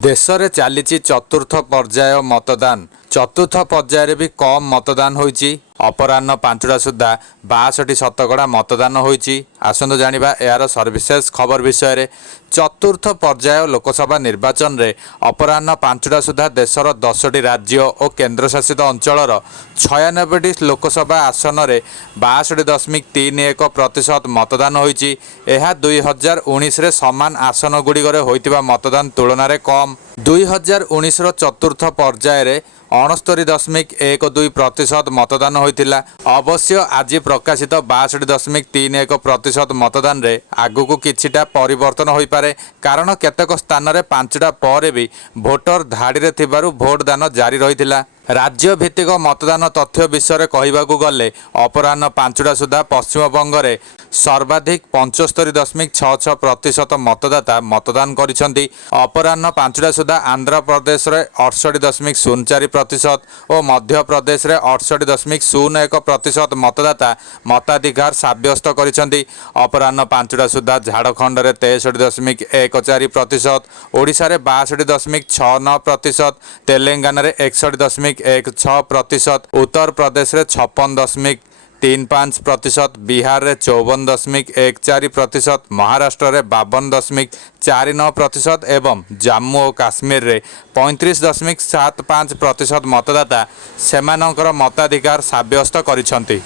देश में चली चतुर्थ पर्याय मतदान चतुर्थ पर्यायर भी कम मतदान होईची। अपराह्न 5टा सुधा 62% मतदान होईची। आसंतु जानिबा यार सर्विसेस खबर विषय रे। चतुर्थ पर्याय लोकसभा निर्वाचन रे अपराह्न 5टा सुधा देशर 10टी राज्य और केन्द्रशासित अंचलर 96टी लोकसभा आसन रे 62.31% मतदान होईची। यह 2019 रे समान आसन गुड़िक होइतिबा मतदान तुलन में कम। 2019 चतुर्थ पर्यायर 69.12% मतदान होइतिला। अवश्य आज प्रकाशित 62.31% मतदान रे आगुकू किछिटा परिवर्तन होई पारे, कारण केतेक स्थान रे 5टा पर भी भोटर धाड़ी रे थिबारु भोट दान जारी रहितिला। राज्य भित्तिक मतदान तथ्य विषय कहवाकू गले अपराह्न 5टा सुधा पश्चिमबंग में सर्वाधिक 75.66% मतदाता मतदान करिसेंती। अपराह्न 5टा सुधा आंध्र प्रदेश रे 68.04% और मध्य प्रदेश रे 68.01% मतदाता मताधिकार साब्यस्त करिसेंती। अपराह्न 5टा सुधा झारखंड रे 63.14%, ओडिशा रे 62.69%, तेलंगाना रे 61.16%, उत्तर प्रदेश रे 56.35%, बिहार रे 54.14%, महाराष्ट्र रे 52.49% एवं जम्मू और काश्मीर रे 35.75% मतदाता सेमानकर मताधिकार साब्यस्त करिसेंती।